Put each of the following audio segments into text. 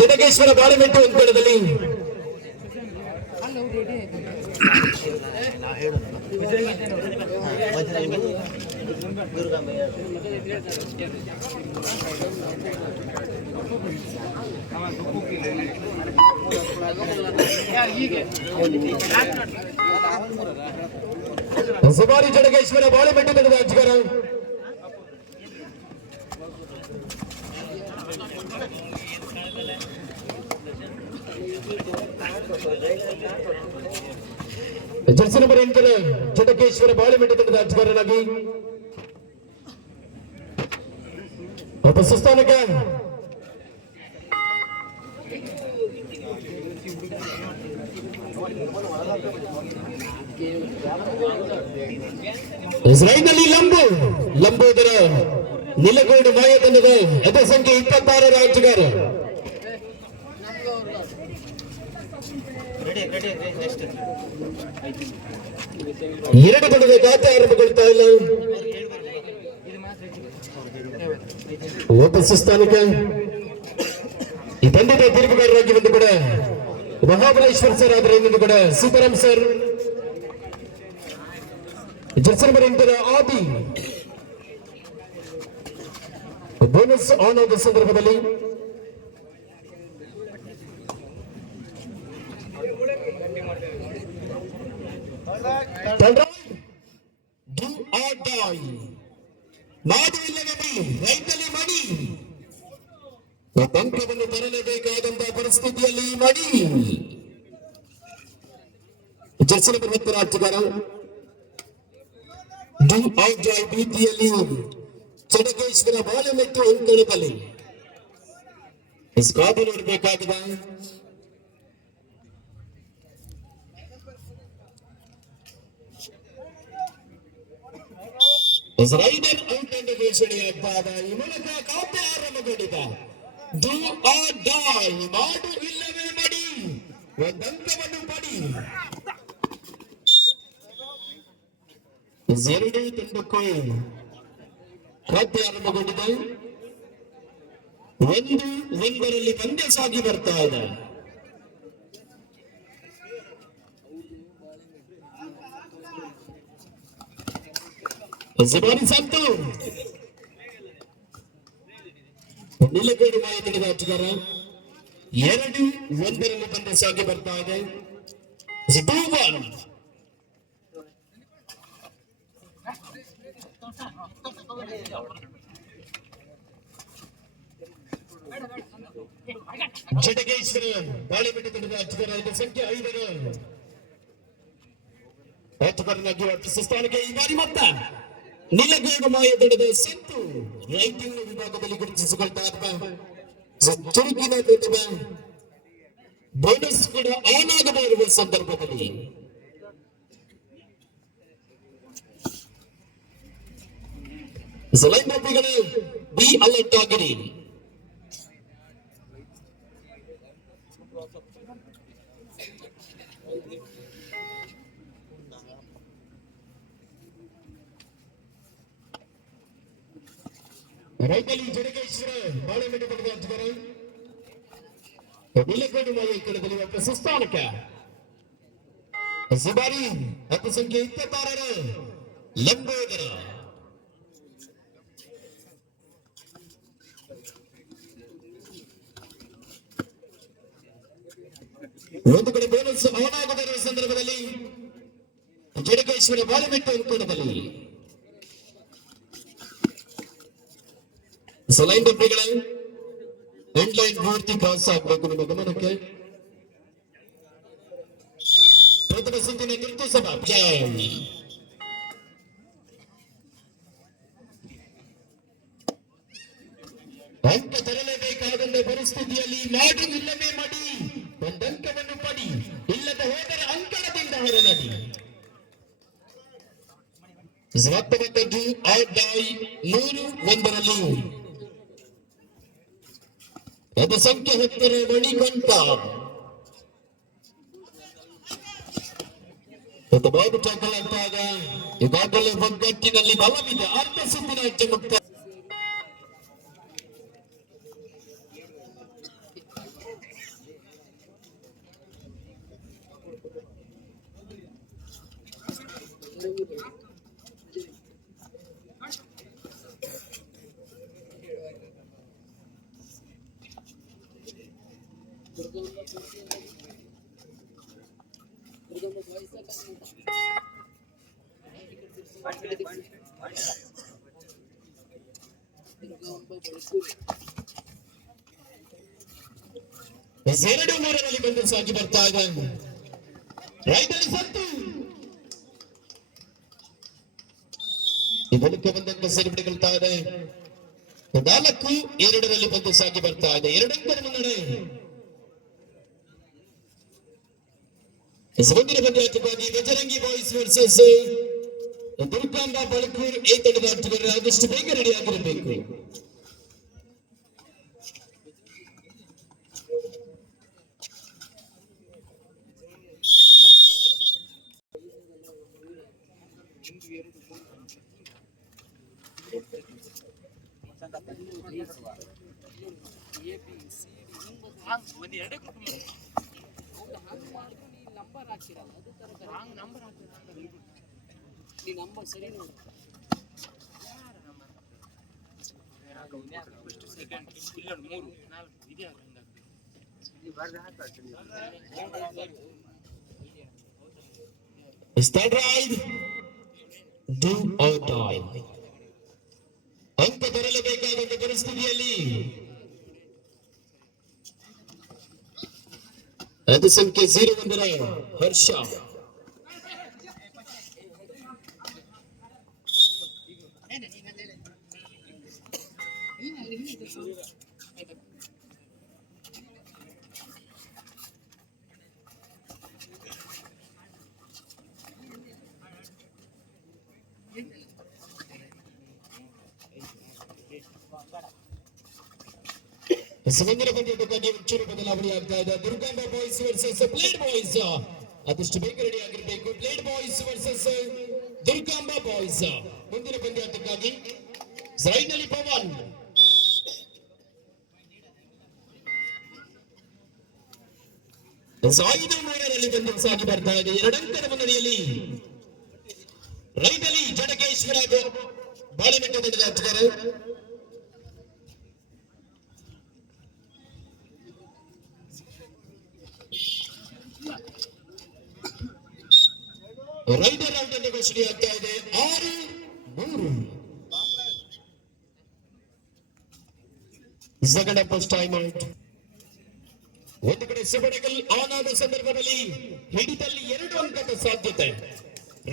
ಜಡಗೇಶ್ವರ ಬಾಳೆಮೆಟ್ಟು ಅಂಕಣದಲ್ಲಿ ಸುಮಾರಿ ಜಡಗೇಶ್ವರ ಬಾಳೆಮೆಟ್ಟು ತಂಡದ ಅಜ್ಜಗಾರ Jersey number 8 ಜಡಗೇಶ್ವರ ಬಾಳೆಮೆಟ್ಟು ತಂಡದ ಅಜ್ಜಗಾರನಾಗಿ ಸುಸ್ಥಾನಕ್ಕೆ ಇಸ್ರಾಯಿಲ್ನಲ್ಲಿ ಲಂಬೋದರ ನಿಲಗೋಡು ಮಾಯ ತಂಡದ ಅದೇ ಸಂಖ್ಯೆ 26 ರಾಜ್ಯಗಾರ ಎರಡು ತಂಡದ ಖಾತೆ ಆರಂಭಗೊಳ್ತಾ ಇಲ್ಲ. ವಾಪಸ್ ಸ್ಥಾನಕ್ಕೆ ಈ ತಂಡದ ತೀರ್ಪುಗಾರರಾಗಿ ಒಂದು ಕೂಡ ಮಹಾಬಲೇಶ್ವರ್ ಸರ್ ಆದರೆ ಇನ್ನೊಂದು ಕೂಡ Sitaram sir. Jersey number 8 Adi bonus on ಆದ ಸಂದರ್ಭದಲ್ಲಿ ರೈತಲ್ಲಿ ಮಾಡಿ ಅಂಕವನ್ನು ತರಲೇಬೇಕಾದಂತಹ ಪರಿಸ್ಥಿತಿಯಲ್ಲಿ ಮಾಡಿ ಜರ್ಸಿ ನಂಬರ್ 10 ರಾಜ್ಯಗಾರ ಭೀತಿಯಲ್ಲಿ ಜಡಗೇಶ್ವರ ಬಾಳೆಮೆಟ್ಟು ಅಂಕಣದಲ್ಲಿ ಕಾದು ನೋಡಬೇಕಾಗಿದೆ. ರೈಡರ್ ಔಟ್ ಅಂಡ್ ಘೋಷಣೆಯಾದ ಈ ಮೂಲಕ ಖಾತೆ ಆರಂಭಗೊಂಡಿದೆ. ಡೂ ಆರ್ ಡೈ, ಮಾಡು ಇಲ್ಲವೇ ಮಡಿ, ಒಂದಂಕವನ್ನು ಪಡಿ. ಎರಡೇ ತಂಡಕ್ಕೂ ಖಾತೆ ಆರಂಭಗೊಂಡಿದೆ. 1-1ರಲ್ಲಿ ಪಂದ್ಯ ಸಾಗಿ ಬರ್ತಾ ಇದೆ. ಜಬಾರಿ ಸಂತು ನಿಲಗೋಡು ಮಾಯ ತಂಡದ ಆಟಗಾರ 2-1ರಲ್ಲಿ ಪಂದ್ಯ ಸಾಗಿ ಬರ್ತಾ ಇದೆ. ಜಡಗೇಶ್ವರ ಬಾಳೆಮೆಟ್ಟು ತಂಡದ ಆಟಗಾರ ಸಂಖ್ಯೆ 5 ಆಟಗಾರನಾಗಿ ವರ್ತಿಸುವ ಸ್ಥಾನಕ್ಕೆ ಈ ಬಾರಿ ಮತ್ತ ನಿಲಗೋಡು ಮಾಯ ತಂಡದ ಸಂತು ರೈಟಿಂಗ್ ವಿಭಾಗದಲ್ಲಿ ಗುರುತಿಸಿಕೊಳ್ತಾ ಚುರುಕಿನ ಪ್ರತಿಭೆ ಬೋನಸ್ ಕೂಡ ಆನ್ ಆಗಬಾರುವ ಸಂದರ್ಭದಲ್ಲಿ ಲೈನ್ ರಬ್ಬಿಗಳು ಬಿ ಅಲರ್ಟ್ ಆಗಿರಿ. ರೈತಲ್ಲಿ ಜಡಗೇಶ್ವರ ಬಾಳೆಮೆಟ್ಟು ತಂಡದ ಅಜ್ಜಗಾರ ನಿಲಗೋಡು ಮಾಯ ಅಂಕಣದಲ್ಲಿ ವಾಪಸ್ ಸ್ಥಾನಕ್ಕೆ ಸುಮಾರಿ 10 ಸಂಖ್ಯೆ 26 ಲಂಬೋದರ ಒಂದು ಕಡೆ ಬೋನಸ್ ಆನ್ ಆಗದಿರುವ ಸಂದರ್ಭದಲ್ಲಿ ಜಡಗೇಶ್ವರ ಬಾಳೆಮೆಟ್ಟು ಅಂಕಣದಲ್ಲಿ ಲೈನ್ ಡಬ್ಬಿಗಳ ಎಂಡ್ ಲೈನ್ ಪೂರ್ತಿ ಕ್ರಾಸ್ ಆಗಬೇಕು. ನಿಮ್ಮ ಗಮನಕ್ಕೆ ಪ್ರಥಮ ಸುತ್ತಿನ ತುರ್ತು ಸಭಾ ಅಂಕ ತರಲೇಬೇಕಾದಂತ ಪರಿಸ್ಥಿತಿಯಲ್ಲಿ ನಾಡು ಇಲ್ಲವೇ ಮಾಡಿ, ಒಂದಂಕವನ್ನು ಪಡಿ, ಇಲ್ಲದ ಹೋದರೆ ಅಂಕಣದಿಂದ ಹೊರನಡಿ. 101ರಲ್ಲಿ ಅದು ಸಂಖ್ಯೆ 10 ಮಣಿಕಂಠ ಬಾಬು ಟಾಕಲ್ ಅಂತಾಗ ಈಗಾಗಲೇ ಒಗ್ಗಟ್ಟಿನಲ್ಲಿ ಬಲವಿದೆ. ಅರ್ಧ ಸುತ್ತಿನ ಹೆಜ್ಜೆ ಮುಕ್ತ. ಎರಡು ಮೂರರಲ್ಲಿ ಬಂದು ಸಾಗಿ ಬರ್ತಾ ಇದೆ. ರೈತಲ್ಲಿ ಸತ್ತು ಈ ಬಳಿಕ ಬಂದಂತ ಸೇರ್ಪಡೆಗೊಳ್ತಾ ಇದೆ. 4-2ರಲ್ಲಿ ಬಂದು ಸಾಗಿ ಬರ್ತಾ ಇದೆ. 2 ಅಂಕದ ಮುನ್ನಡೆ. ಮುಂದಿನ ಪಂದ್ಯಾಟಕ್ಕಾಗಿ ಬಜರಂಗಿ ಬಾಯ್ಸ್ ವರ್ಸಸ್ ದುರ್ಗಾಂಬ ಬಳಕೂರ್ ಈ ತಂಡದ ಆಟಗಾರರು ಆದಷ್ಟು ಬೇಗ ರೆಡಿ ಆಗಿರಬೇಕು. Start ride. Do or die. ಅಂಕ ತರಲೇಬೇಕಾದ ಪರಿಸ್ಥಿತಿಯಲ್ಲಿ ಅದು ಸಂಖ್ಯೆ 01 ಹರ್ಷ. ಸಮಂದ್ರ ಪಂದ್ಯದಲ್ಲಿ ಒಂಚೂರು ಬದಲಾವಣೆ ಆಗ್ತಾ ಇದೆ. Durgamba boys versus played boys ಆದಷ್ಟು ಬೇಗ ರೆಡಿ ಆಗಿರಬೇಕು. Played boys versus Durgamba boys ಮುಂದಿನ ಪಂದ್ಯಾಟಕ್ಕಾಗಿ ಸೈಡ್ ನಲ್ಲಿ ಪವನ್. ಸಾಯುಧ 3ರಲ್ಲಿ ಬಂದು ಸಾಗಿ ಬರ್ತಾ ಇದೆ. 2 ಅಂಕದ ಮುನ್ನಡೆಯಲ್ಲಿ ರೈತಲ್ಲಿ ಜಡಕೇಶ್ವರ ಬಾಳೆಮೆಟ್ಟ ತಂಡದ ಆಟಗಾರ. ರೈಡರ್ ಔಟ್ ಎಂದು ಘೋಷಣೆ ಆಗ್ತಾ ಇದೆ. 6-3 ಸೆಕೆಂಡ್ ಫಸ್ಟ್ ಟೈಮ್ ಔಟ್. ಒಂದು ಕಡೆ ಸುಬಡಗಲ್ ಆನ್ ಆದ ಸಂದರ್ಭದಲ್ಲಿ ಹಿಡಿದಲ್ಲಿ 2 ಅಂಕದ ಸಾಧ್ಯತೆ.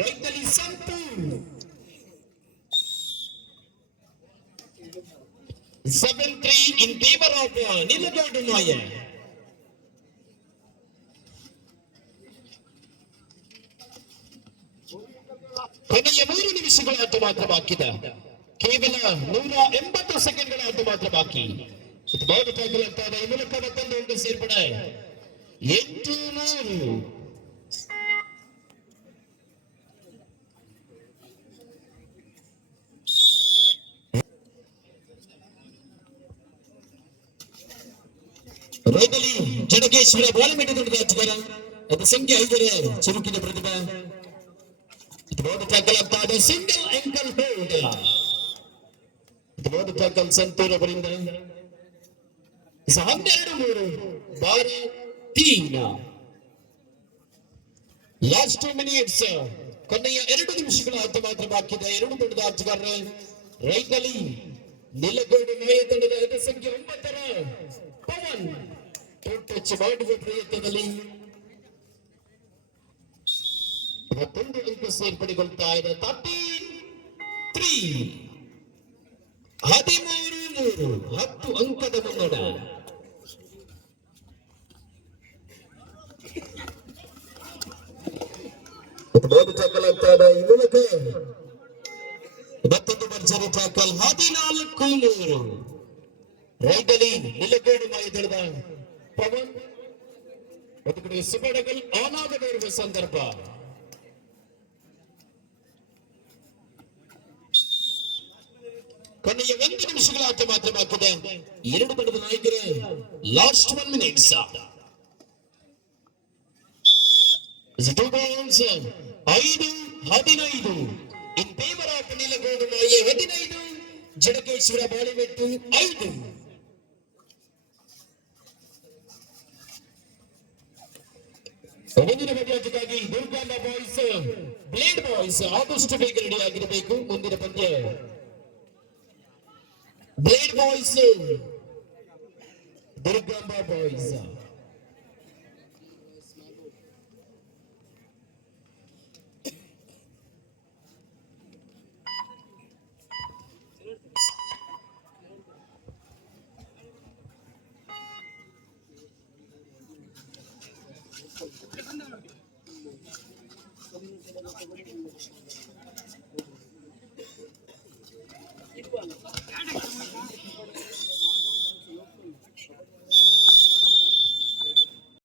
ರೈತಲ್ಲಿ ಸಂತು 7-3 in favor of ನಿಲಗೌಡ ನಾಯ. ಕೊನೆಯ 3 ನಿಮಿಷಗಳ ಆಟ ಮಾತ್ರ ಬಾಕಿದೆ. ಕೇವಲ 180 ಸೆಕೆಂಡ್ಗಳ ಆಟ ಮಾತ್ರ ಬಾಕಿ. ಬಾಲ್ ಟ್ಯಾಕಲ್ ಆಗ್ತಾ ಈ ಮೂಲಕ ಮತ್ತೊಂದು ಒಂದು ಸೇರ್ಪಡೆ. 8-3 ರೈತಲ್ಲಿ ಜಡಗೇಶ್ವರ ಬಾಳೆಮೆಟ್ಟ ತಂಡದ ಆಟಗಾರ. ಅದು ಸಂಖ್ಯೆ 5 ಚುರುಕಿನ ಪ್ರತಿಭೆ. ಬಾಲ್ ಟ್ಯಾಕಲ್ ಆಗ್ತಾ ಇದೆ. Single ankle hold. Ball tackle santoor ಅವರಿಂದ. 12-3 ಬಾರಿ ತೀನ. Last 2 minutes. ಕೊನೆಯ 2 ನಿಮಿಷಗಳ ಆಟ ಮಾತ್ರ ಬಾಕಿ ಇದೆ. 2 ತಂಡದ ಆಟಗಾರರು ರೈತಲ್ಲಿ ನಿಲಗೌಡ ನಾಯ ತಂಡದ ಅದ ಸಂಖ್ಯೆ 9 ಪವನ್ ಟಚ್ ಮಾಡುವ ಪ್ರಯತ್ನದಲ್ಲಿ ಮತ್ತೊಂದು ಅಂಕ ಸೇರ್ಪಡೆಗೊಳ್ತಾ ಇದೆ. 13-3 13-3 10 ಅಂಕದ ಮುನ್ನಡೆ. ಬಾಲ್ ಟ್ಯಾಕಲ್ ಆಗ್ತಾ ಇದೆ ಈ ಮೂಲಕ ಮತ್ತೊಂದು ಭರ್ಜರಿ ಟ್ಯಾಕಲ್. 14-3 ರೈತಲ್ಲಿ ನಿಲಗೌಡ ನಾಯ ತಂಡದ ಪವನ್. ಒಂದು ಕಡೆ ಸುಬಡಗಲ್ ಆನ್ ಆಗದೇ ಇರುವ ಸಂದರ್ಭ. ಕೊನೆಯ 1 ನಿಮಿಷಗಳ ಆಟ ಮಾತ್ರ ಬಾಕಿದೆ. ಎರಡು ತಂಡದ ನಾಯಕರು last 1 minutes. Two balls 5-15 in favour of Neelagodu ಮಾಯೆ 15 ಜಡಕೇಶ್ವರ ಬಾಳಿಬೆಟ್ಟು 5. ಮುಂದಿನ ಪಂದ್ಯಕ್ಕಾಗಿ ದುರ್ಗಾಂಬ ಬಾಯ್ಸ್ ಬ್ಲೇಡ್ ಬಾಯ್ಸ್ ಆದಷ್ಟು ಬೇಗ ರೆಡಿ ಆಗಿರಬೇಕು. ಮುಂದಿನ ಪಂದ್ಯ ಬ್ಲೇಡ್ ಬಾಯ್ಸ್ ದುರ್ಗಾಂಬ ಬಾಯ್ಸ್.